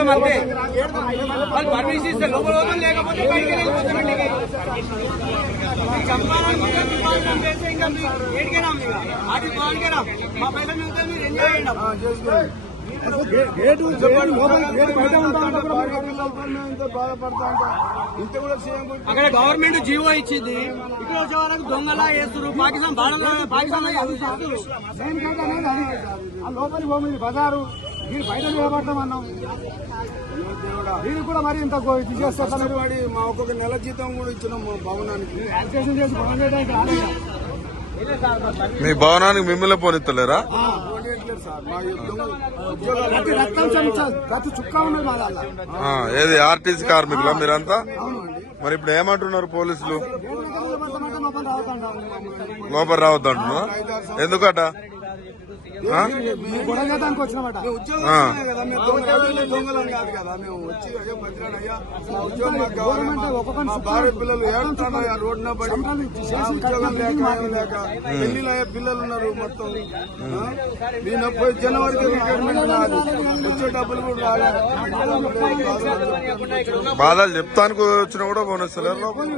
పోతాం అంతే. వాళ్ళు పర్మిషన్ ఇస్తే లోపల పోతాం, లేకపోతే బయటికి వెళ్ళిపోతాం ఇంటికి. ఇంకా ఏడికేనా ఆటికి బాగుంటేనా మా పైసలు మిగతా మీరు ఎంజాయ్ చేయండి. అక్కడ గవర్నమెంట్ జీవో ఇచ్చింది, ఇక్కడ వచ్చే వరకు దొంగలా వేస్తారు. పాకిస్తాన్ పాకిస్తాన్ లోపలి భూమి బజారు మీరు బయట నిలబడతామన్నాం. దీనికి కూడా మరి ఇంత తీసేస్తారు. మా ఒక్కొక్క నెల జీతం కూడా ఇచ్చినాం మా భవనానికి. యాక్సేషన్ చేసి భవనం చేయడానికి రాలేదు. మీ భవనానికి మిమ్మల్ని పోనిస్తలేరా? ప్రతి చుక్క ఉన్నది మా దాంట్లో. ఏది ఆర్టీసీ కార్మికులా మీరంతా? మరి ఇప్పుడు ఏమంటున్నారు పోలీసులు? లోపల రావద్దంటున్నా, ఎందుకట? గొడవడానికి వచ్చినమాట. భార్య పిల్లలు ఏడుతున్నారు రోడ్డున పడి, ఉద్యోగం లేక పెళ్లిలో పిల్లలు ఉన్నారు. మొత్తం నేను పోయి జనవరికి రిటైర్మెంట్ వచ్చే డబ్బులు కూడా రాలేదు. బాధలు చెప్తానికి వచ్చినా కూడా పోనిస్తలేరు లోపల.